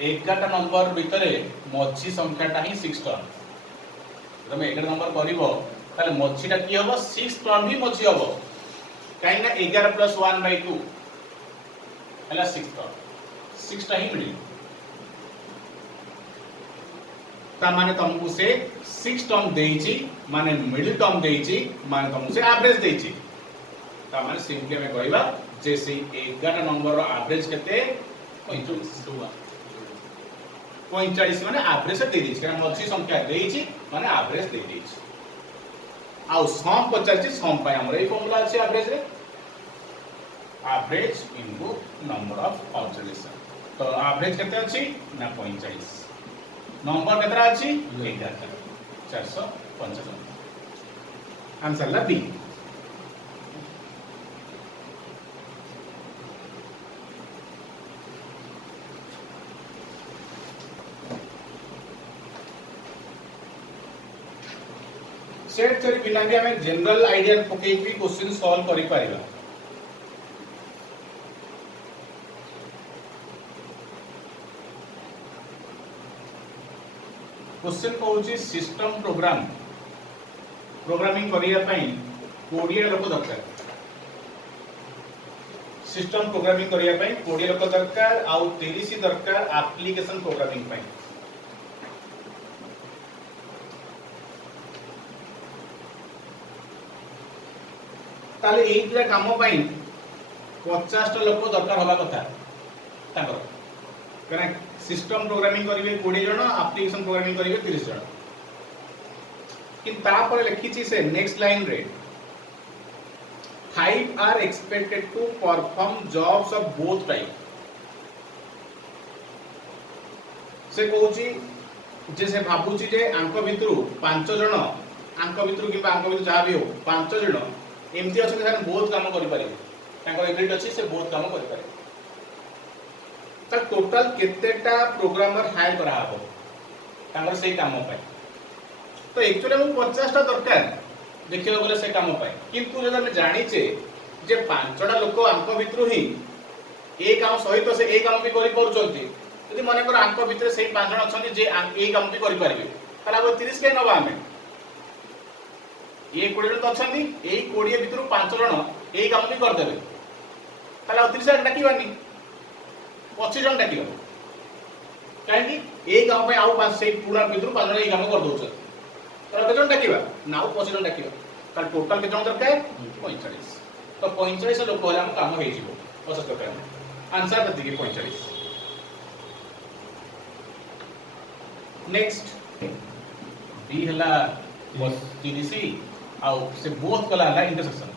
11 number भितर मझी संख्याटा ही 6 turn तुम 11 number करिवो ताले मझीटा की हबो 6 टर्न भी मझी हबो काहे ना 11 + 1/2 हला 6 टर्न 6 टा ही मिली ता माने तुमको से 6 टर्म देइची माने मिडिल टर्म देइची माने तुमको से एवरेज देइची ता माने सिंपली हमें कहबा जे से 11 नंबर रो एवरेज केते 45 माने एवरेज दे देइची कारण मझी संख्या देइची माने एवरेज दे देइची आउ सम पचाची सम पाए हमर ए फार्मूला अछि एवरेज रे average into number of observation तो एवरेज केते अछि ना 45 नंबर केतरा अछि 11 455 आंसर ला बी सेट थ्योरी बिना भी हमें जनरल आइडिया पकई भी क्वेश्चन सॉल्व करि पारिबा क्वेश्चन कहूची सिस्टम प्रोग्रामिंग करिया पई 20 लोक दरकार सिस्टम प्रोग्रामिंग करिया पई 20 लोक दरकार आउ 30 दरकार एप्लीकेशन प्रोग्रामिंग पई ताले एइटा काम पई 50 टा लोक दरकार होला कथा ताकर कना सिस्टम प्रोग्रामिंग करिवे 20 जण एप्लीकेशन प्रोग्रामिंग करिवे 30 जण किन तापर लिखिछि से नेक्स्ट लाइन रे 5 are expected to perform jobs of both type से कहूची जे से भाबुची जे आंक भितरु 5 जण आंक भितरु कि आंक भितरु जा भी हो 5 जण एमती अछि जे बहुत काम करि पारिबे तांकर एबिलिटी अछि से बहुत काम करि पारिबे त टोटल केतेटा प्रोग्रामर हायर करा हबो तांकर सेही काम पाए तो एक्चुअली हम 50 टा दरकार देखियो बोले से काम पाए किंतु जब हम जानि छे जे 5 टा लोक आंक भितरु ही ए काम सहित से ए काम भी करि परुचंती यदि माने कर आंक भितर सेही 5 जण अछंती जे ए काम भी करि पारिबे ताला अब 30 के नबा हमें ये 20 जण तो अछंती ए 20 भितरु 5 जण ए काम भी कर देबे ताला 30 जण डाकिबानी 25 जण डाकिबो काहेकि ए काम पे आउ 5 से पूरा भितरु 5 जण ए काम कर दोछ ताला केजण डाकिबा नाउ 25 जण डाकिबा ताल टोटल केजण दरकार 45 तो 45 लोक होला हम काम हेइ जिवो 75 काम आंसर दे दिगे 45 नेक्स्ट बी हला 30 आउ से बोथ कला हला इंटरसेक्शन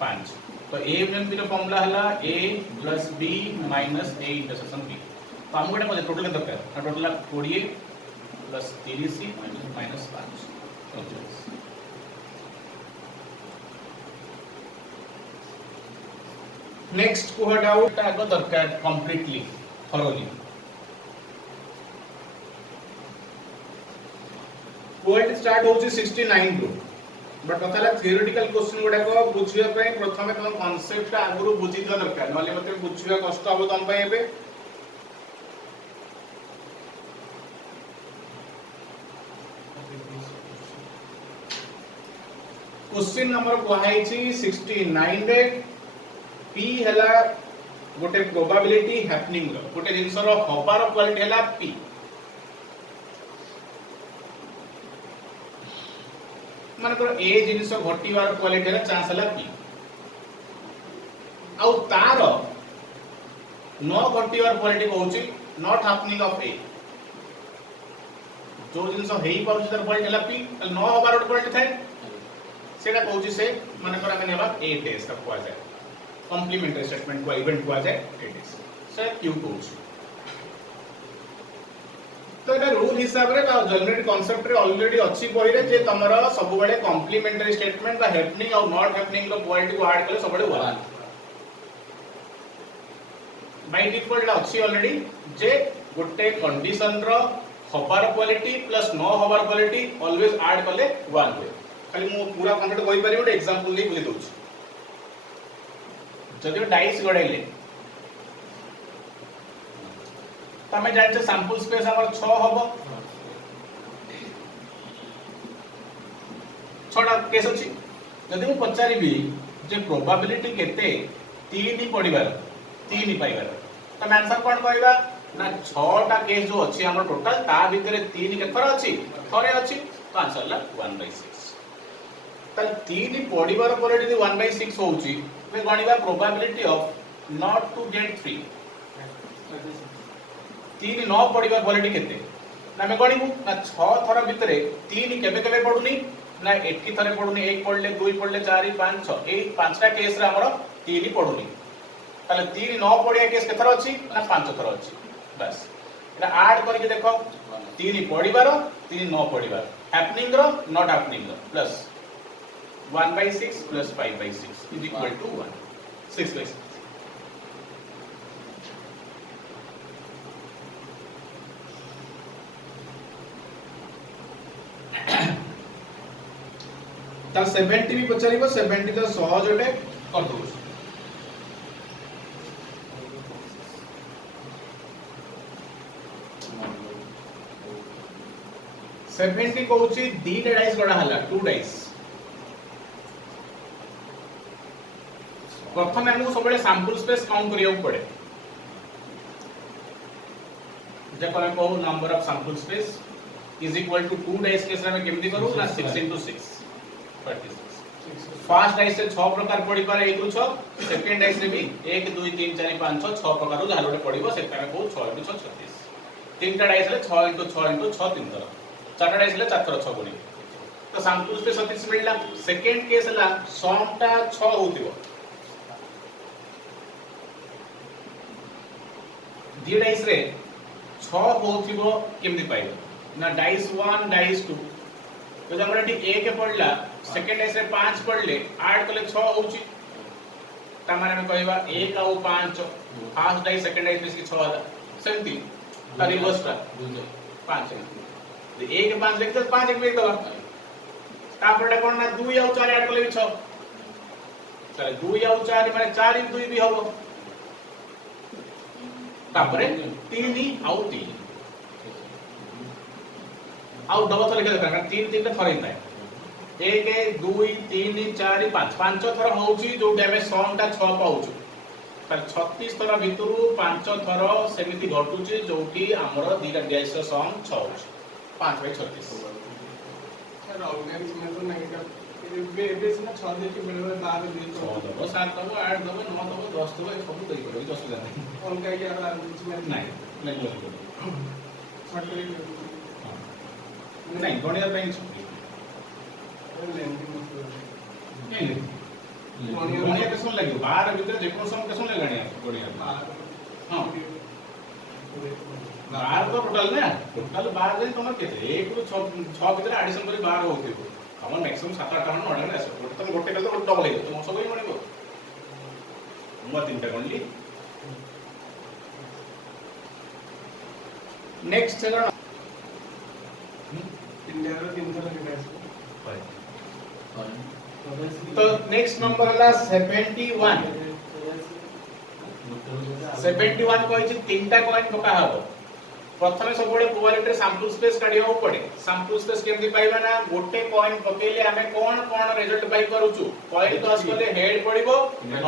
5 तो ए एम रो फार्मूला हला a + b - a intersection b तो हम गोटे पजे टोटल दरकार टोटल 20 + 30 - 5 नेक्स्ट को डाउट आगो दरकार कंप्लीटली थरोली पोएट स्टार्ट होची 69 रो बट कथाला थियोरेटिकल क्वेश्चन गुडा को बुझिया पय प्रथमे तम कांसेप्ट आगुरु बुझिथिया दरकार नले मते बुझिया कष्ट हबो तम पय एबे क्वेश्चन नंबर कोहाइची 69 रे p हला गोटे प्रोबेबिलिटी हैपनिंग रो गोटे जिंस रो हबार क्वालिटी हला p मान को ए जिनिस घटिवार क्वालिटी रे चांस हला p आउ तार न घटिवार क्वालिटी कहूची नॉट हैपनिंग ऑफ ए जो जिनिस हेई पाउची तार क्वालिटी हला p न हबार क्वालिटी थाए सेटा कहूची से मान को हम नेबा a test of cause complementary statement को इवेंट क्वाज ए टेस्ट से q कहूची तो एटा रूल हिसाब रे जनरेट कांसेप्ट रे ऑलरेडी अछि बही रे जे तमरा सब बळे कॉम्प्लीमेंटरी स्टेटमेंट बा हैपनिंग और नॉट हैपनिंग रो क्वालिटी को ऐड करे सब बळे 1 बाय डिफॉल्ट अछि ऑलरेडी जे गोटे कंडीशन रो हबार क्वालिटी प्लस नो हबार क्वालिटी ऑलवेज ऐड करले 1 होय खाली मु पूरा कॉन्सेप्ट कहि पारि गोटे एग्जांपल नै बुझि दउछ जदि डाइस गडाइले तमे जानिछ सैंपल स्पेस हमर 6 हबो 6टा केस अछि जदि मु पचारिबी जे प्रोबेबिलिटी केते 3 पडिबार 3 पाइबार तमे आंसर कोन कहबा ना 6टा केस जो अछि हमर टोटल ता भितरे 3 केथर अछि थरे अछि तो आंसर ला 1/6 तल 3 पडिबार पर यदि 1/6 होउची वे गणिबा probability of not to get 3 3 न पडिबार क्वालिटी केते ना मे गणिबू ना 6 थर भितरे 3 केबे केबे पडुनी ना एठी थरे पडुनी 1 पडले 2 पडले 4 5 6 ए पांचटा केस रे हमर 3 पडुनी ताले 3 न पडिया केस केथर अछि ना 5 थर अछि बस एटा ऐड करके देखो 3 पडिबार 3 न पडिबार हैपनिंग रो नॉट हैपनिंग रो plus 1/6 plus 5/6 is equal to 1 6/6 ता 70 भी पचारिबो 70 तो सहज होटे कर दो 70 कहूची दीटा डाइस गड़ा हला 2 डाइस प्रथम हमको सबले सैंपल स्पेस काउंट करिया पड़े जे कोन को number of sample space is equal to 2 dice case रे हम केमदी करू ना 6 * 6 36 फर्स्ट डाइस से 6 प्रकार पड़ी पारे 1 रु 6 सेकंड डाइस रे भी 1 2 3 4 5 6 प्रकार जाहल गोटे पड़िबो से तामे को 6 * 6 36 तीनटा डाइस रे 6 * 6 * 6 तीन थर चारटा डाइस रे 4 थर 6 गुणी तो सैंपल स्पेस 36 मिलला सेकंड केस ला सम टा 6 होतिबो दी डाइस रे 6 होथिबो केमदी पाइबो ना डाइस 1 डाइस 2 तो जब हमरे 1 पड़ला सेकंड डाइस रे 5 पड़ले ऐड कले 6 होउची ता माने हम कहबा 1 और 5 फर्स्ट डाइस सेकंड डाइस में 6 आला सेमती ता रिवर्स ता 5 तो 1 5 लिखते 5 एक दबा ता परडा कोन ना 2 और 4 ऐड कले 6 चले 2 और 4 माने 4 2 भी होबो तापरे 3 आउ 3 आउ डबल तो लिखे देखा 3 3 टा थरे हिंदा 1 2 3 4 5 5 थर होउची जो हमें सम टा 6 पाउछु तार 36 थर भितरु 5 थर सेमिति घटुची जोटी हमर दीटा डैश रो सम 6 होउची 5/36 सर ऑर्गेनिक्स में तो नहीं बे से 6 देके बड़े बड़े बाहर दे तो 6 दबो 7 दबो 8 दबो 9 दबो 10 दबो ये सब देई करो कुछ असुविधा नहीं उनका क्या अरेंजमेंट नहीं छट नहीं गणिया बैंक छुट्टी नहीं गणिया केसन लगे बाहर भीतर जेको सम केसन लगे गणिया हां बाहर तो टोटल बाहर दिन तुम केते 1 रु 6 भीतर एडिशन करी बाहर होथिबो हमर मैक्सिमम 7 8 9 9 आसो तुम गोटे कल तो डबल हे तुम सब ही मणिबो म तीनटा गणली नेक्स्ट है इंडिया रो 300 लिखा तो नेक्स्ट नंबर हला 71 71 कहि तीनटा कॉइन पका हबो प्रथमे सब बडे प्रोबेबिलिटी सैंपल स्पेस काढियो पड़े सैंपल स्पेस केमदी पाइबा ना गोटे कॉइन पकेले हमें कोन कोन रिजल्ट पाइ करूछु कॉइन टॉस करले हेड पड़िबो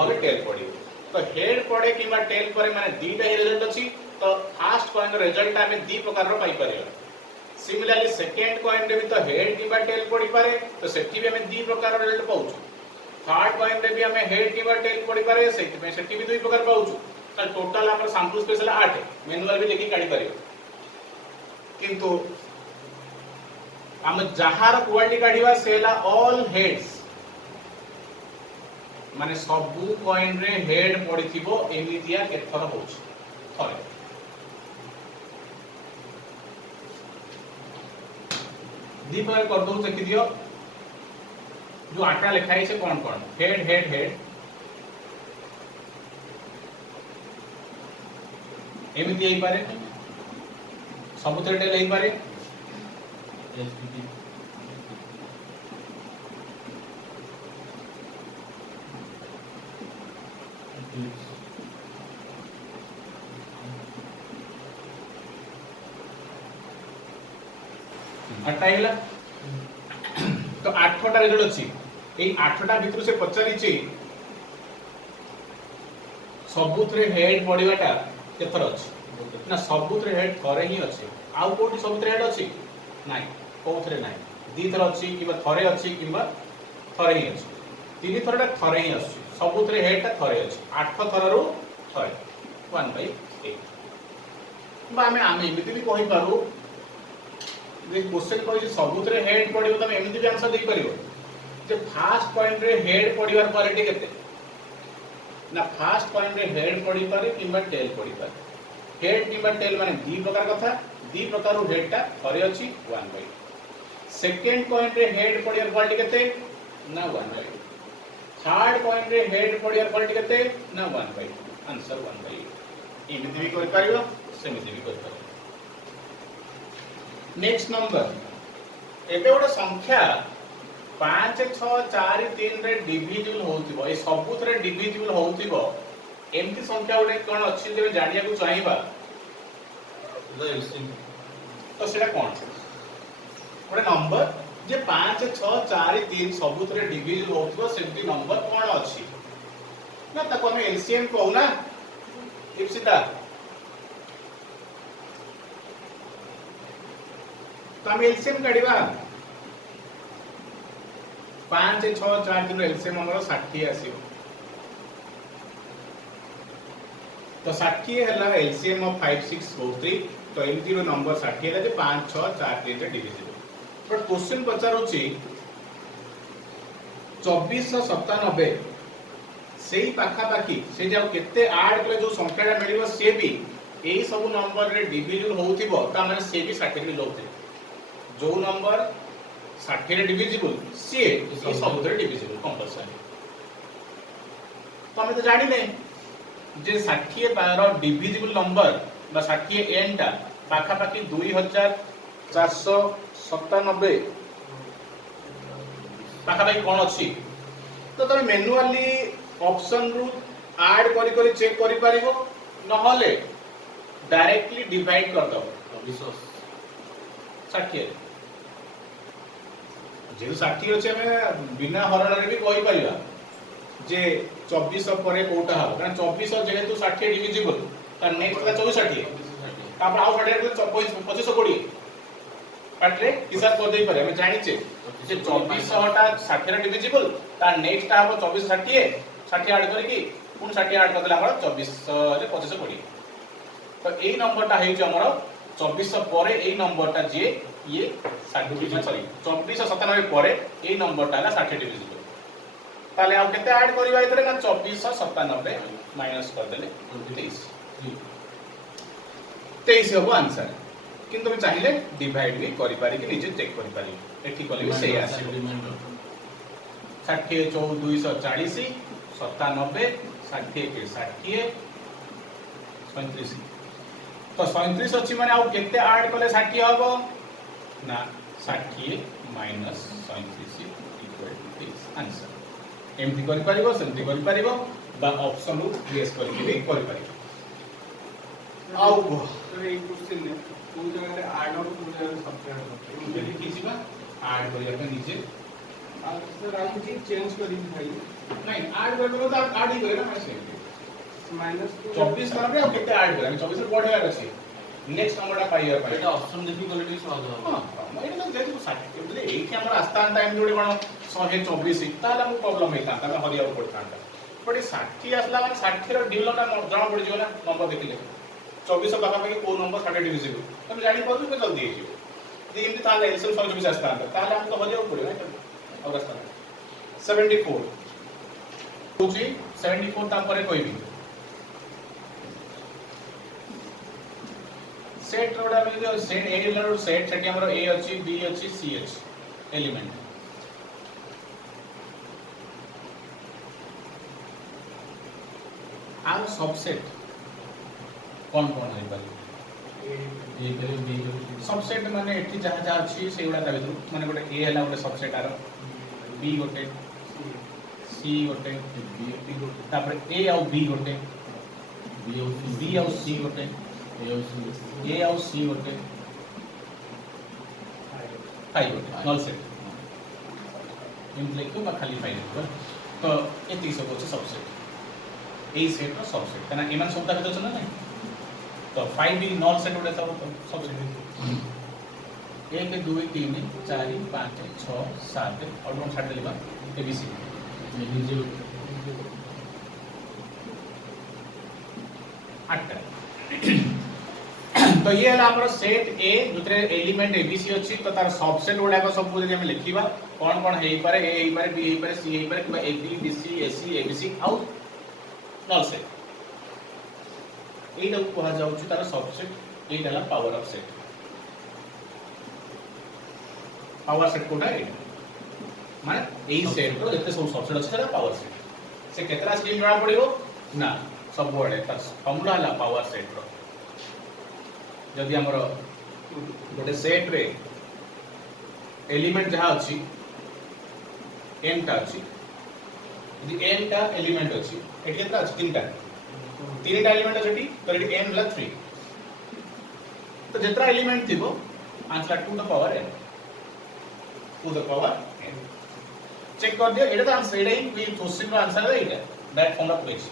और टेल पड़िबो तो हेड पड़े किबा टेल परे माने दीटा ही रिजल्ट अछि तो फर्स्ट कॉइन रिजल्ट हमें दी प्रकार रो पाइ परियो सिमिलरली सेकंड कॉइन रे भी तो हेड किबा टेल पड़ी पारे तो सेठी भी हमें दी प्रकार रो रिजल्ट पाउछु थर्ड कॉइन रे भी हमें हेड किबा टेल पड़ी पारे सेठी में सेठी भी दुई प्रकार पाउछु तो टोटल हमर सैंपल स्पेस 8 मैनुअल भी लेके काढी परियो किंतु हम जहार क्वालिटी काढिवा सेला ऑल हेड्स माने सबु कॉइन रे हेड पड़िथिबो एमितिया केथर होछ थरे दी पर कर दो देखि दियो जो आटा लिखा है से कौन कौन हेड हेड हेड एमिति एई पारे सबुतरे टेल एई पारे 8टा हैला तो 8टा रिजल्ट अछि एई 8टा भितर से पचारि छि सबुथरे हेड पडिबाटा केथर अछि ना सबुथरे हेड थरे ही अछि आउ कोठी सबुथरे हेड अछि नाही कोथरे नाही दी थर अछि किबा थरे अछि किबा थरे ही अछि तीन थरटा थरे ही अछि सबुथरे हेडटा थरे अछि 8 थररु थरे 1/8 बा आमे एमिति भी कहि पारू जे क्वेश्चन कहि सबुथरे हेड पडिबो तमे एमिति भी आंसर दे परिबो जे फास्ट पॉइंट रे हेड पडिबार क्वालिटी केते ना फास्ट पॉइंट रे हेड पडी पारे किबा टेल पडी पारे हेड किबा टेल माने दी प्रकार कथा दी प्रकार रो हेडटा थरे अछि 1/8 सेकंड पॉइंट रे हेड पडिबार क्वालिटी केते ना 1/8 थर्ड पॉइंट रे हेड पडिबार क्वालिटी केते ना 1/8 आंसर 1/8 एमिति भी करि पारिबो सेमिति भी करि पारिबो नेक्स्ट नंबर एबे ओटा संख्या 5 6 4 3 रे डिविजिबल होउतिबो ए सबुथरे डिविजिबल होउतिबो एमती संख्या ओटे कोन अछि जे जानिया को चाहिबा तो सेटा कोन ओटे नंबर जे 5 6 4 3 सबुथरे डिविजिबल होउतिबो सेमती नंबर कोन अछि ना ताको हम एलसीएम कहू ना इप्सिता तो हम एलसीएम काढिबा 5 6 4 3 एलसीएम हमर 60 आसीबो तो 60 हैला एलसीएम ऑफ 5 6 4 3 तो एमती रो नंबर 60 हैला जे 5 6 4 3 रे डिविजिबल बट क्वेश्चन पचारुची 2497 सेही पाखा पाखी से जाउ केते ऐड करे जो संख्याटा मिलिबो से भी एही सब नंबर रे डिविजिबल होउथिबो ता माने से भी 60 रे लोथे जो नंबर 60 रे डिविजिबल से ई सब रे डिविजिबल कंपलसरी तो हम तो जानि नै जे 60 रो डिविजिबल नंबर बा 60 एन टा पाखा पाखी 2497 पाखा पाखी कोन अछि तो तमे मैनुअली ऑप्शन रु ऐड करी करी चेक करि पारिबो नहले डायरेक्टली डिवाइड कर दो 60 जे 60 अछि हमें बिना हरण रे भी कहि परिबा जे 2400 परे कोटा हो कारण 2400 जेहेतु 60 डिविजिबल त नेक्स्ट ला 24 60 तापर आउ 60 रे 2520 पाटरे हिसाब कर दे पारे हम जानि छे जे 2400 टा 60 रे डिविजिबल ता नेक्स्ट ता हो 24 60 60 ऐड करी कि पुन 60 ऐड कर देला हमर 2400 रे 2520 तो एई नंबर ता हेइ जे हमर 2400 परे एई नंबर ता जे ये 60 डिविजिबल सॉरी 2497 परे एई नंबर ता 60 डिविजिबल ताले आ केते ऐड करबा इतरे ना 2497 माइनस कर देले 23 23 हो आंसर किंतु हम चाहिले डिवाइड भी करि पारि कि निजे चेक करि पारि एठी कले भी सही आसी 60 240 97 60 के 60 37 तो 37 अछि माने आ केते ऐड कले 60 हबो ना 60 माइनस 37 इक्वल टू 23 आंसर एमती करि पारिबो सेमती करि पारिबो बा ऑप्शन रु गेस करि भी करि पारिबो आउ सर एक क्वेश्चन है कोन जगह रे ऐड और कोन जगह रे सब्ट्रैक्ट होते इनके लिखि छिबा ऐड करिया पे नीचे आ सर हम की चेंज करी भाई नहीं ऐड करबो तो ऐड ही करे ना मैं माइनस 24 करबे और केते ऐड करे हम 24 रे बढ़ेयार अछि नेक्स्ट नंबरटा पाइया पाइ এটা অপশন দেখি কোয়ালিটি সহজ হবে हां एटा जेतु 60 बोले एठी हमर आस्थान टाइम जोडी कोन 124 ताला हम प्रॉब्लम हेता ता हरिया पड़ता बट 60 आसला माने 60 रो डिविजनटा जणा पड़ जियो ना नंबर देखिले 24 पाखा पाखी को नंबर 60 डिविजिबल तुम जानि पाबो के जल्दी हे जे इमति ताले एलसीएम 124 आस्था ताले हमको हरिया पड़े ना और आस्था 74 कुची 74 ता परे कोइबी सेट रोडा में जो सेट ए एलिमेंट सेट सेट हमरो ए अछि बी अछि सी अछि एलिमेंट आउ सबसेट कोन कोन है बारी ए करे बी करे सबसेट माने एठी जहा जहा अछि सेउडा ता भितरु माने गोटे ए हला गोटे सबसेट आरो बी गोटे सी गोटे बी गोटे तापर ए आउ बी गोटे बी आउ सी गोटे ए आउ सी गोटे फाइव नल सेट एमती लिखो बा खाली फाइव लिखो तो ये सब अच्छे सबसेट यही सेट रो सबसेट कहना एमान सब ता ना नहीं तो 5 भी नल सेट उडे सबसेट 1 2 3 4 5 6 7 और कौन छाड़ देबा एबीसी 8 तो ये हला हमर सेट ए दुतरे एलिमेंट एबीसी अछि तो तार सबसेट गुडा को सब बुझे हम लिखिबा कोन कोन हेई पारे ए हेई पारे बी हेई पारे सी हेई पारे किबा एबी बीसी एसी एबीसी आउ नल सेट एटा को कहा जाउछि तार सबसेट एटा हला power of set power set कोटा ए माने एई सेट रो जते सब सबसेट अछि तार पावर सेट से केतरा स्कीम जणा पड़िबो ना सब बडे तार फॉर्मूला हला पावर सेट रो जदि हमर गोटे सेट रे एलिमेंट जहा अछि n टा अछि यदि n टा एलिमेंट अछि एटी केतना अछि तीन टा एलिमेंट अछि तो एटी n + 3 तो जेतरा एलिमेंट थिबो answer to the power n check कर दियो एटा तो आंसर एटा ही वी क्वेश्चन रो आंसर है एटा दैट फॉर्मूला प्लेस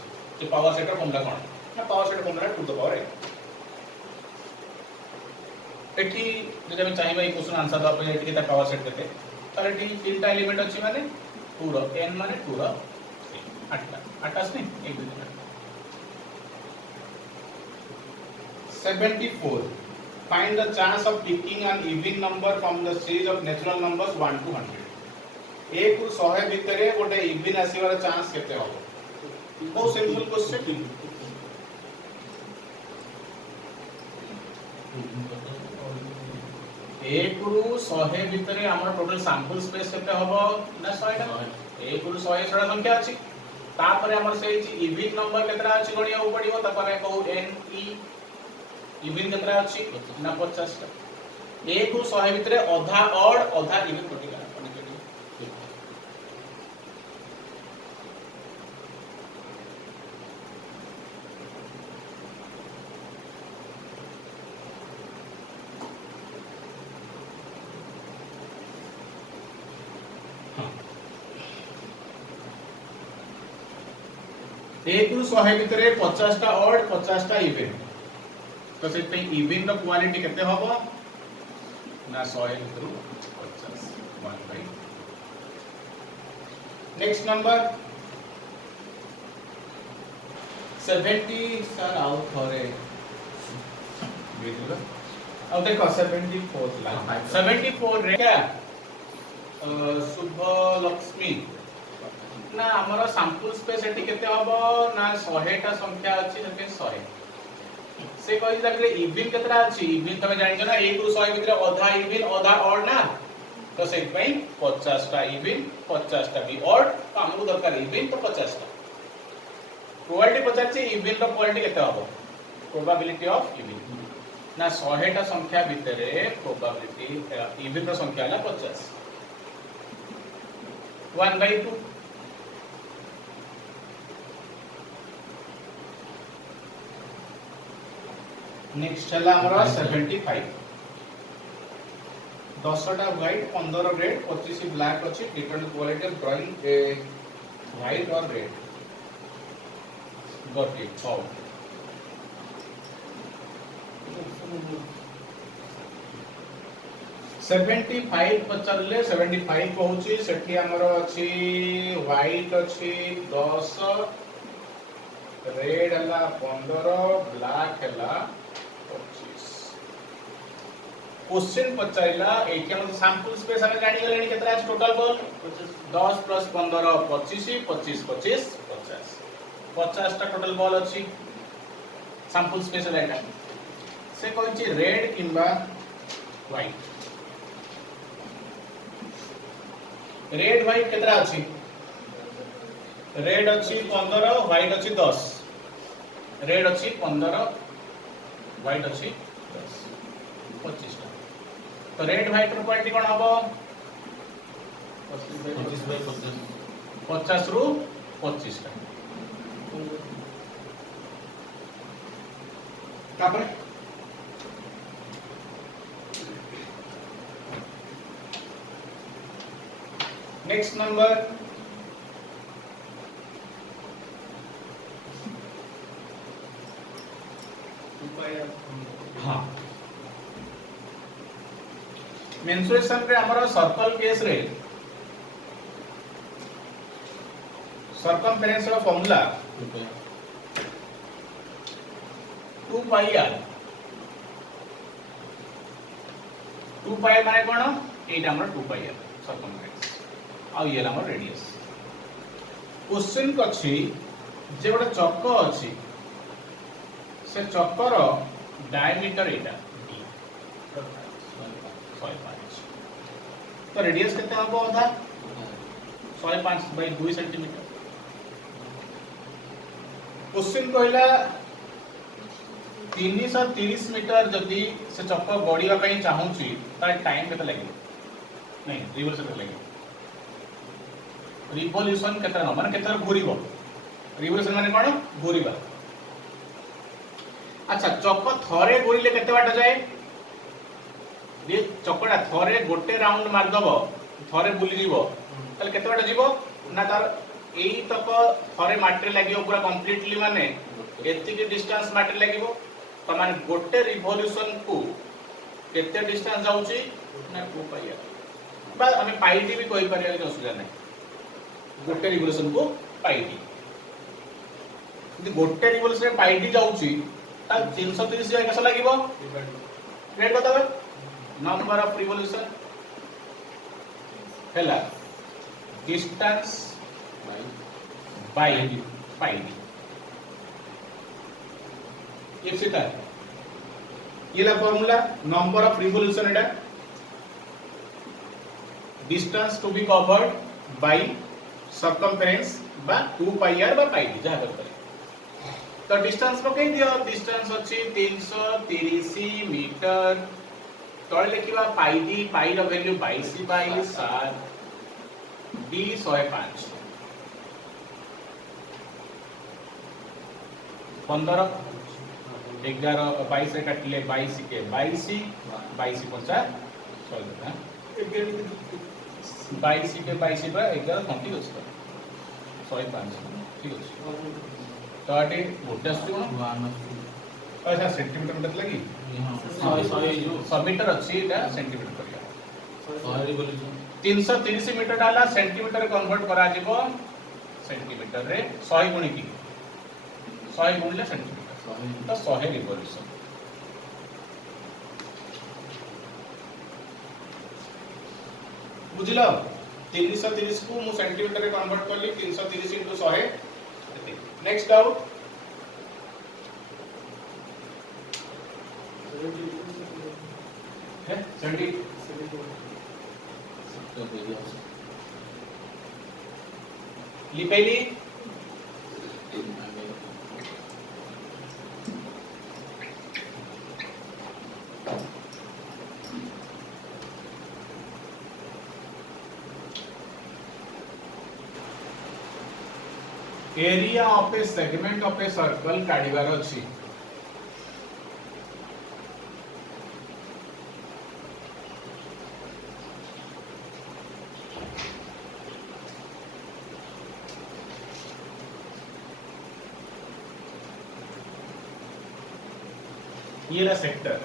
कि पावर सेट रो फॉर्मूला कोन ना power set formula to the power n एठी जदि हम चाहिबा ई क्वेश्चन आंसर दबा पे एठी केता पावर सेट करते तर एठी तीन टा एलिमेंट अछि माने 2 रो n माने 2 रो 8 नहीं 1 2 74 find the chance of picking an even number from the series of natural numbers 1 to 100 1 रु 100 भितरे गोटे इवन आसीबार चांस केते हो बहुत सिंपल क्वेश्चन 1 रु 100 भितरे हमर टोटल सैंपल स्पेस केते होबो ना 100 टा 1 रु 100 छडा संख्या अछि तापर हमर से इवन नंबर केतरा अछि गणिया पडिबो तापर कहू n e इवन केतरा अछि ना 50 टा 1 रु 100 भितरे आधा ऑड आधा इवन कटिला एक रु 100 भितरे 50 टा ऑड 50 टा इवन तो से पे इवन रो क्वालिटी केते होबो ना 100 भितरु 50 1 by next number 70 sir out for a अब देखो 74 ला 74 रे क्या शुभ लक्ष्मी ना हमर सैंपल स्पेस एटी केते हबो ना 100 टा संख्या अछि जते 100 से कहि लागले इवन केतरा अछि इवन तमे जानि ना 1 रु 100 भितरे आधा इवन आधा ऑड ना तो से पई 50 टा इवन 50 टा भी ऑड तो हमहु दरकार इवन तो 50 टा प्रोबेबिलिटी पचाछि इवन रो क्वालिटी केते हबो प्रोबेबिलिटी ऑफ इवन ना 100 टा संख्या भितरे प्रोबेबिलिटी इवन रो संख्या ना 50 1/2 नेक्स्ट हला हमरा 75 10 टा व्हाइट 15 रेड 25 ब्लैक अछि different quality of drawing a white और रेड गॉट इट सॉल्व 75 पचरले 75 पहुची सेठी हमर अछि व्हाइट अछि 10 रेड हला 15 ब्लैक हला 25 क्वेश्चन पचाइला एठी हम सैंपल स्पेस हम जानि गेलेनी केतरा अछि टोटल बॉल 10 + 15 25 25 25 50 50 टा टोटल बॉल अछि सैंपल स्पेस लाइटा से कहछि रेड किंबा व्हाइट रेड व्हाइट केतरा अछि रेड अछि 15 व्हाइट अछि 10 रेड अछि 15 व्हाइट अछि 10 25 टा तो रेड व्हाइट रो क्वालिटी कोन हबो 50 रु 25 टा तापर नेक्स्ट नंबर हाँ मेंसुरेशन रे हमर सर्कल केस रे सर्कमफेरेंस रो फार्मूला 2 पाई आर 2 पाई माने कोन एटा हमर 2 पाई आर सर्कमफेरेंस आ ये हमर रेडियस क्वेश्चन कछि जे गोटे चक्क अछि से चक्कर डायमीटर एटा d 105 तो रेडियस केते हबो आधा 105 बाय 2 सेंटीमीटर क्वेश्चन कहला 330 मीटर जदि से चक्कर गड़िया पई चाहूची तार टाइम केते लागिबो नहीं रिवोल्यूशन केते लागिबो रिवोल्यूशन केते न माने केते घुरिबो रिवोल्यूशन माने कोन घुरिबा अच्छा चक्कर थरे घुरिले केते बाट जाए ये चक्करटा थरे गोटे राउंड मार दबो थरे बुली जीवो ताले केते बाट जीवो ना तार एई तक थरे माटी लागियो पूरा कंप्लीटली माने एति के डिस्टेंस माटी लागिबो त माने गोटे रिवोल्यूशन को केते डिस्टेंस जाउची ना 2 पाई बा हमें पाई डी भी कोई परिया के असुविधा नहीं गोटे रिवोल्यूशन को पाई डी यदि गोटे रिवोल्यूशन रे पाई डी जाउची ता 330 या कैसा लागिबो ग्रेड बतावे नंबर ऑफ रिवोल्यूशन हैला डिस्टेंस बाय पाई डी ये सीधा ये ला फार्मूला नंबर ऑफ रिवोल्यूशन एटा distance to be covered by circumference बा 2 पाई आर बा पाई डी जहा कर तो डिस्टेंस पकई दियो डिस्टेंस अछि 330 मीटर तळे लिखिबा पाई डी पाई रो वैल्यू 22 बाय 7 डी 105 15 11 22 से काटले 22 के 22 22 50 100 22 के 22 पर 11 कंटी अछि 105 ठीक अछि तो आटे गोटे कोन अच्छा सेंटीमीटर मीटर लगी यहाँ 100 जो 100 मीटर अछि एटा सेंटीमीटर करिया 100 रिवोल्यूशन 330 मीटर डाला सेंटीमीटर कन्वर्ट करा जिवो सेंटीमीटर रे 100 गुणी की 100 गुणिले सेंटीमीटर तो 100 रिवोल्यूशन बुझिलो 330 को मु सेंटीमीटर रे कन्वर्ट करली 330 * 100 नेक्स्ट डाउट है 70 लिपेली area of a segment of a circle काढिबार अछि ये ला सेक्टर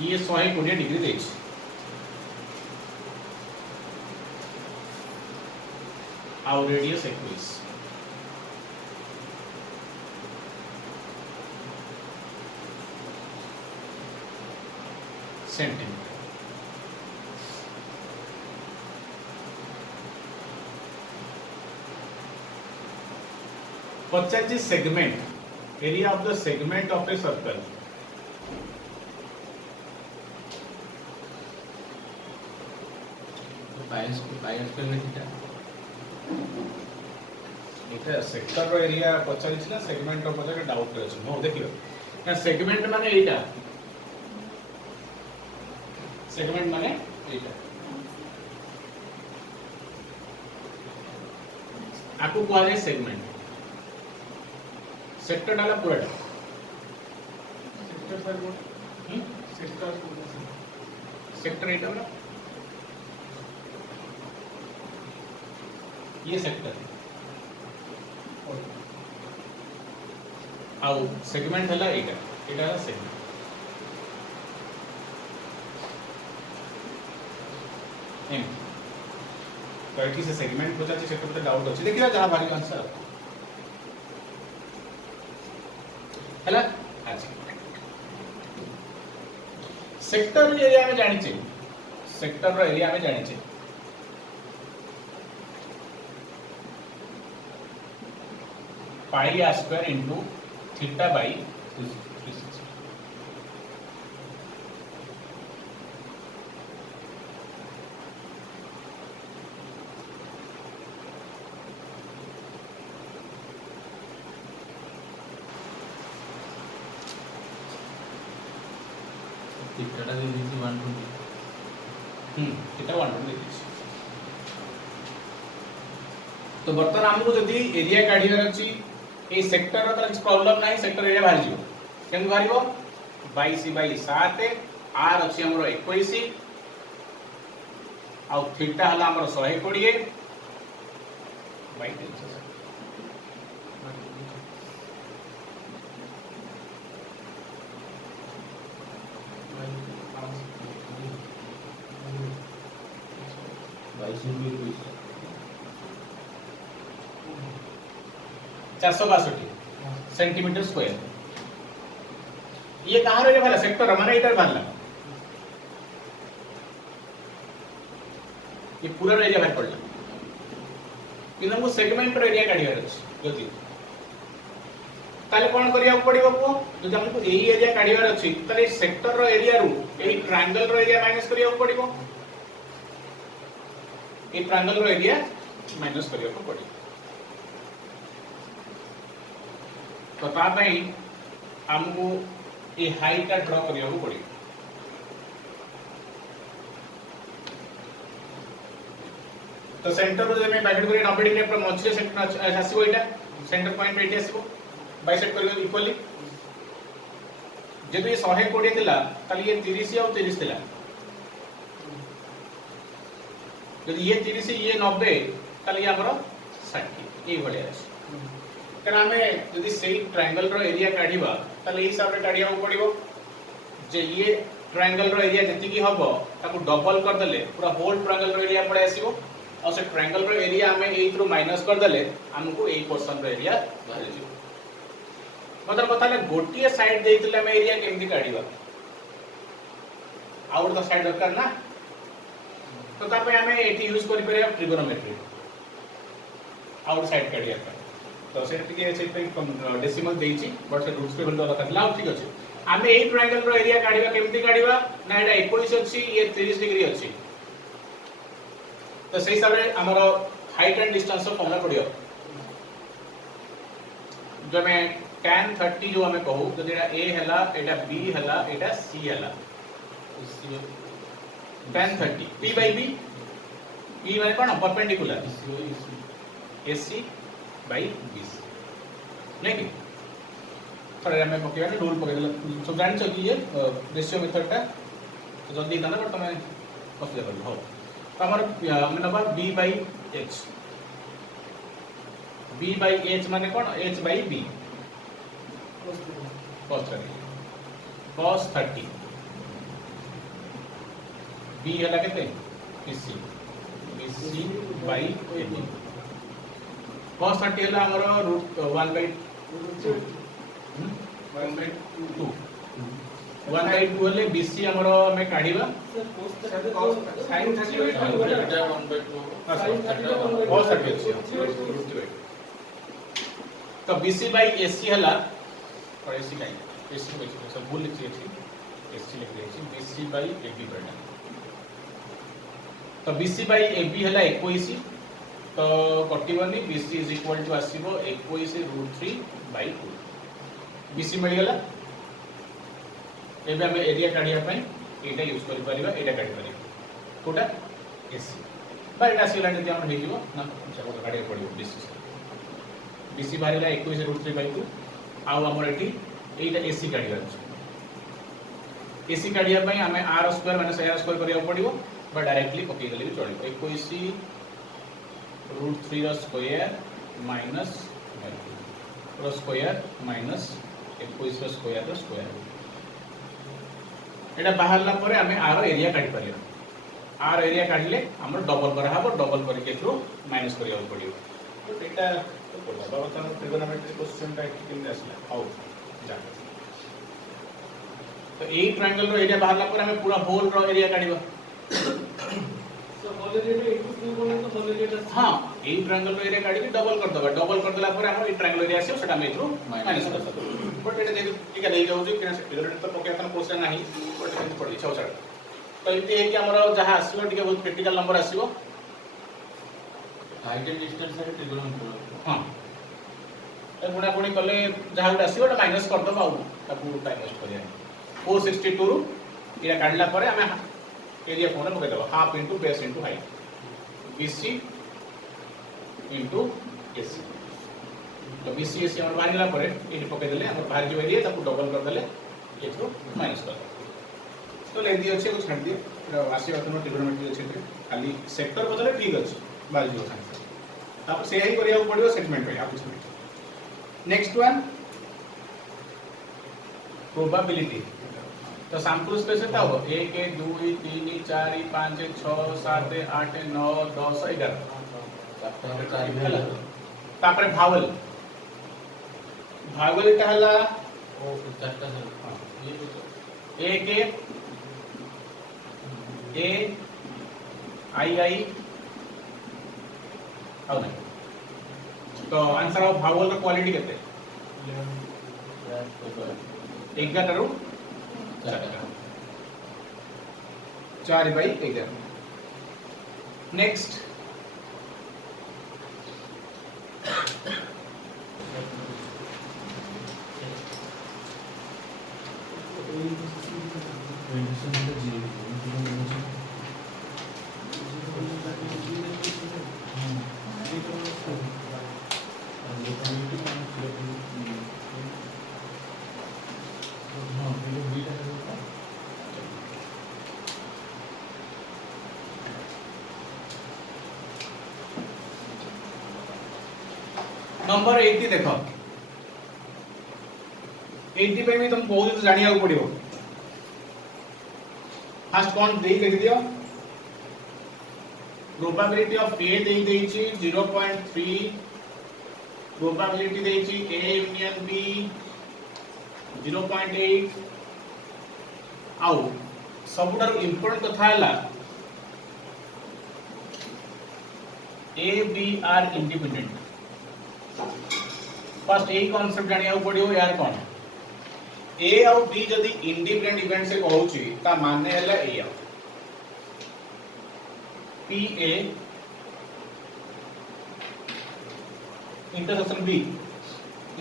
ये 120 डिग्री देछ और रेडियस 21 सेंटीमीटर पचास segment area of the segment of a circle बायस करने किटा एटा सेक्टर रो एरिया पचास ना सेगमेंट रो पचास डाउट रे छ हो देखियो ना सेगमेंट माने एटा सेगमेंट माने एटा आपको कहा जाए सेगमेंट सेक्टर डाला पूरा सेक्टर सर सेक्टर सेक्टर एटा वाला ये सेक्टर आउ सेगमेंट हला एटा एटा सेगमेंट एम तो एठी से सेगमेंट पचाची सेक्टर पे डाउट अछि देखिला जहां भारी आंसर हला अच्छा सेक्टर एरिया में जानि छै सेक्टर रो एरिया में जानि छै pi r square into theta by 360 टिकटा दे दीजिए 120 थीटा 120 तो बर्तन हमको जदी एरिया काढिबार अछि ए सेक्टर रो त प्रॉब्लम नाही सेक्टर एरिया बाहर जिवो केन बाहरिबो 22/7 आर अछि हमरो 21 आ थीटा हला हमरो 120 बाय 360 462 सेंटीमीटर स्क्वायर ये कहां रे भाला सेक्टर माने इधर भाला ये पूरा एरिया बाहर पड़ला कि हमको सेगमेंट रो एरिया काढिबार अछि जति ताले कोन करिया पड़िबो को जदि हमको एई एरिया काढिबार अछि ताले सेक्टर रो एरिया रु एई ट्रायंगल रो एरिया माइनस करिया पड़िबो ए ट्रायंगल रो एरिया माइनस करिया पड़िबो तो ता पई हमको ए हाइट का ड्रॉ करिया पड़िबो तो सेंटर रो जे में ब्रैकेट करी 90 डिग्री पर मछले सेंटर आसीबो एटा सेंटर पॉइंट एटा आसीबो बाइसेक्ट करियो इक्वली जब ये 120 थिला ताली ये 30 और 30 थिला यदि ये 30 ये 90 ताली हमरो 60 ए भले अछि कारण हमें यदि सेही ट्रायंगल रो एरिया काढिबा ताली हिसाब रे काढिया पड़िबो जे ये ट्रायंगल रो एरिया जति की हबो ताको डबल कर देले पूरा होल ट्रायंगल रो एरिया पड़े आसीबो और से ट्रायंगल रो एरिया हमें ए थ्रू माइनस कर देले हमको ए पोर्शन रो एरिया बाहर जिवो मतलब कथा ले गोटिए साइड देइतले हम एरिया केमति काढिबा आउट द साइड दरकार ना तो ता पे हमें एटी यूज करि परिया ट्रिगोनोमेट्री आउट साइड काढिया तो से टिके से पे डेसिमल देइची बट से रूट्स पे बंद दरकार लाउ ठीक अछि हमें ए ट्रायंगल रो एरिया काढिबा केमति काढिबा ना एटा 21 अछि ये 30 डिग्री अछि तो सही हिसाब रे हमरो हाइट एंड डिस्टेंस को फॉर्मूला पड़ियो जो मैं tan 30 जो हमें कहू तो जेटा a हला एटा b हला एटा c हला tan 30 p by b p माने कोन परपेंडिकुलर ac by bc नहीं कि थोड़ा हमें पकेवा ने रूल पके सब जान छ कि ये रेशियो मेथड टा तो जल्दी ना बट मैं पके कर हो तो हमर हमने number b by h b by h माने कोन h by b cos 30 b हला केते bc bc by 18 cos 30 हला हमरो रूट 1 by 2 1 by 2 1 by 2 हले bc हमरो में काढीबा sin 30 थीटा 1 by 2 cos 30 तो bc by ac हला और AC का AC में सब भूल लिखी थी AC लिख रही थी BC by AB पढ़ना तो BC by AB हला 21 तो कटिबनी BC इज इक्वल टू आसीबो 21 √3 2 BC मिल गेला एबे हम एरिया काढिया पई एटा यूज करि परिबा एटा काढि परिबा कोटा AC बा एटा सिला जदी हम हेजिबो ना चलो काढिया पड़िबो BC बाहरिला 21 √3 2 आउ हमर एटी एटा एसी काढिबा एसी काढिया पई हमें r square minus r square करिया पड़िबो बा डायरेक्टली पकई देले भी चलिबो 21 √3 रो स्क्वायर माइनस रो स्क्वायर माइनस 21 रो स्क्वायर रो स्क्वायर एटा बाहरला परे हमें आर एरिया काढी परियो आर एरिया काढले हमर डबल करा हबो डबल करी के थ्रू माइनस करिया पड़िबो तो एटा तो बाबा तन ट्रिगोनोमेट्री क्वेश्चन का केमने आसला आउ जा तो ए ट्रायंगल रो एरिया बाहरला परे हमें पूरा होल रो एरिया काढिबो so whole area equal to बोले तो होल एरिया हां ए ट्रायंगल रो एरिया काढी के डबल कर दबा डबल कर देला परे हमर ए ट्रायंगल एरिया आसी सेटा में थ्रू माइनस कर दबा बट एटा जे ठीक है नहीं जाउजी कि ट्रिगोनोमेट्री तो पके तन क्वेश्चन नहीं बट केमति पड़ी छौ छड़ तो इते है कि हमर जहां आसीबो ठीक है बहुत क्रिटिकल नंबर आसीबो हाइट एंड डिस्टेंस है ट्रिगोनोमेट्री हां ए गुणा गुणी कले जहां उडा आसीबो माइनस कर दबा आउ ताकू टाइम वेस्ट करिया 462 रु इरा काढला परे हमें एरिया कोन पके दबा half into base into height BC into AC तो बीसी एसी हमर बाहर गेला परे एटी पके देले हमर बाहर जो एरिया ताकू डबल कर देले ये थ्रू माइनस कर तो ले दियो छे को छाड़ दियो आसी बात में ट्रिगोनोमेट्री अछि खाली सेक्टर बदले ठीक अछि बाल जो साइंस तापर से ही करिया पड़ियो सेगमेंट पे आप कुछ नेक्स्ट वन प्रोबेबिलिटी तो सैंपल स्पेस है हो 1 2 3 4 5 6 7 8 9 10 11 तापर भावल भावल कहला ओ चारटा सर ये तो ए के ए आई और नहीं तो आंसर ऑफ भावल का क्वालिटी कहते हैं 11 रू 4/11 नेक्स्ट नंबर 80 देखो 80 पे भी तुम बहुत जानिया पड़ियो फर्स्ट कौन दे लिख दियो प्रोबेबिलिटी ऑफ ए दे छी 0.3 प्रोबेबिलिटी दे छी ए यूनियन बी 0.8 आउ सबुठार इंपोर्टेंट कथा हला A B are independent first a concept जानिया पड़ियो यार कौन ए और बी जदी इंडिपेंडेंट इवेंट से कहउची ता माने हला ए आ P A intersection B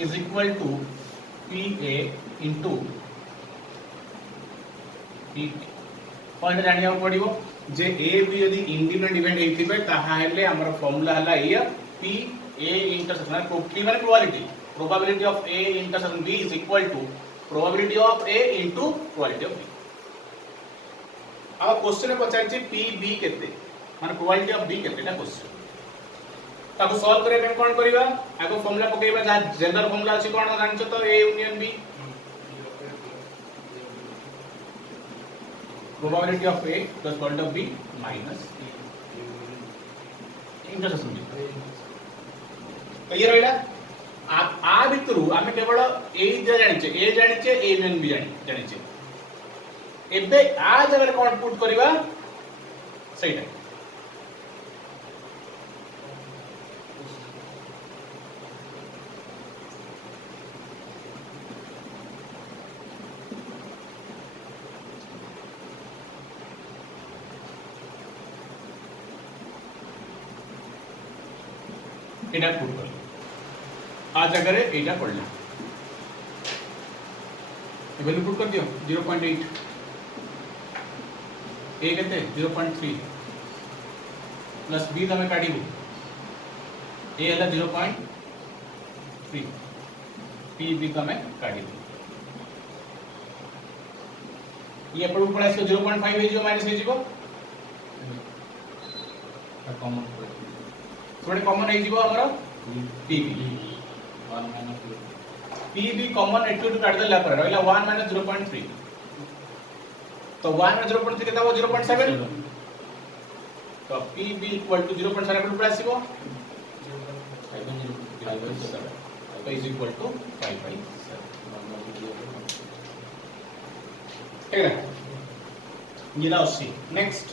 is equal to P A into P point जानिया पड़ियो जे ए बी यदि इंडिपेंडेंट इवेंट हेतिबे ताहा हेले हमर फार्मूला हला A P A intersection probability of A intersection B is equal to probability of A into probability of B अब क्वेश्चन पचार छी पी बी केते माने प्रोबेबिलिटी ऑफ बी केते ना क्वेश्चन ताको सॉल्व करे पे कोन करिवा आगो फार्मूला पकेइबा जा जनरल फार्मूला अछि कोन जानछ तो A union B probability of A plus probability of B minus intersection B तो ये रहिला आप आ भितरु आमे केवल ए जानिचे ए यूनियन बी जानिचे एबे आ जगह कोन पुट करिवा सहीटा एटा पुट कर आ जगह रे एटा पड़ला वैल्यू पुट कर दियो 0.8 ए कहते 0.3 प्लस बी तमे काढिबो ए हला 0.3 पी बी तमे काढिबो ये एपड़ पड़ा इसको 0.5 हे जो माइनस हे जीवो कॉमन थोड़े कॉमन हे जीवो हमरो pb 1 माइनस pb कॉमन एटू टू काट देला पर रहला 1 माइनस 0.3 तो 1 माइनस 0.3 केता हो 0.7 तो pb इक्वल टू 0.7 एपड़ पड़ा आसीबो 5.0 तो इज इक्वल टू 5/7 ठीक है ये ना सी नेक्स्ट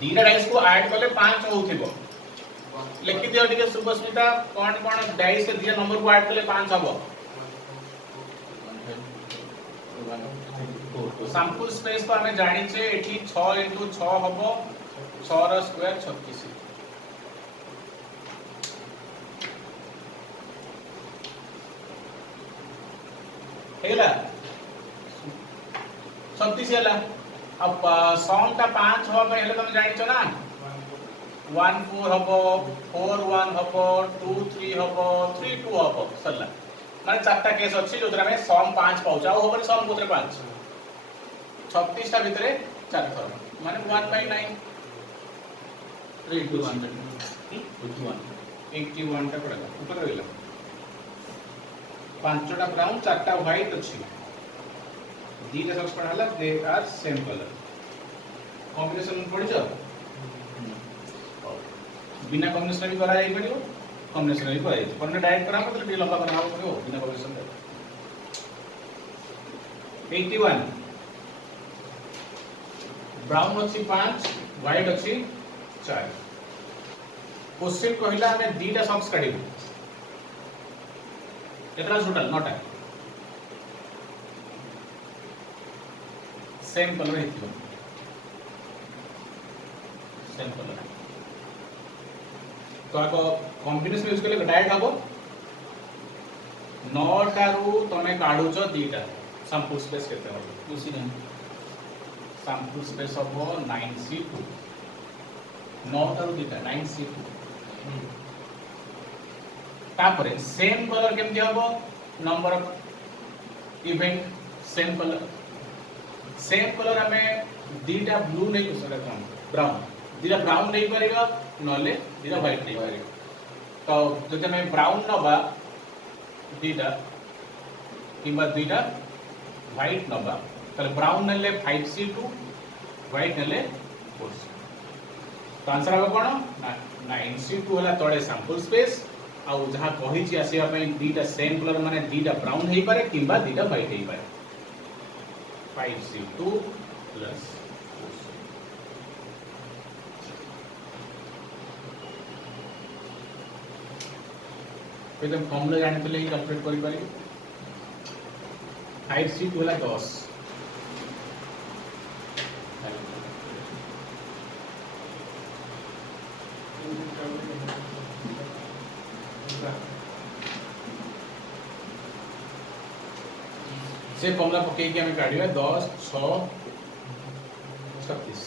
दीटा डाइस को ऐड करले 5 होथिबो लिखि दियो ठीक है सुबस्मिता कोन कोन डाइस से दिया नंबर को ऐड करले 5 हबो तो सैंपल स्पेस तो हमें जानि छे एठी 6 * 6 हबो 6 रो स्क्वायर 36 हेला 36 हेला अब सम ता 5 हो पे हेले तुम जानि छ ना 1 4 हबो 4 1 हबो 2 3 हबो 3 2 हबो सरला माने चारटा केस अछि जोतरा में सम 5 पाउचा हो बरे सम कोतरे 5 36 टा भितरे 4 थर माने 1/9 3 2 1 81 टा पड़ेगा ऊपर रहला पांचटा ब्राउन चारटा व्हाइट अछि दीटा सक्स पढ़ाला they are same colour combination पढ़ि छ बिना कॉम्बिनेशन भी करा जाई परियो कॉम्बिनेशन भी करा जाई पर डायरेक्ट करा मतलब भी लंबा करा हो बिना कॉम्बिनेशन 81 ब्राउन अछि 5 व्हाइट अछि 4 क्वेश्चन कहिला हमें दीटा सक्स काढिबो केतना टोटल 9 टा सेम कलर हेतिबो सेम कलर तो आको कॉम्बिनेशन यूज करले डायरेक्ट हबो 9 टारू तमे काढु छ दीटा सैंपल स्पेस केते हो उसी ने सैंपल स्पेस हबो 9c2 9 टारू दीटा 9c2 तापरे सेम कलर केमति हबो number of event same colour हमें दीटा ब्लू नहीं कर सकता ब्राउन दीटा ब्राउन नहीं करेगा नले दीटा व्हाइट नहीं करेगा तो जते मैं ब्राउन नबा दीटा किबा दीटा व्हाइट नबा तले ब्राउन नले 5c2 व्हाइट नले 4c तो आंसर हबो कोन 9c2 होला तळे सैंपल स्पेस आ जहाँ कही आसवा दीटा सेम कलर माने दीटा ब्राउन हो पारे किंबा दीटा व्हाइट हो पारे 5c2 प्लस 4c तुम फॉर्मूला जानते ही कैलकुलेट कर पारे 5c2 होला 10 से फॉर्मूला पकई कि हमें काढिबा 10 6 36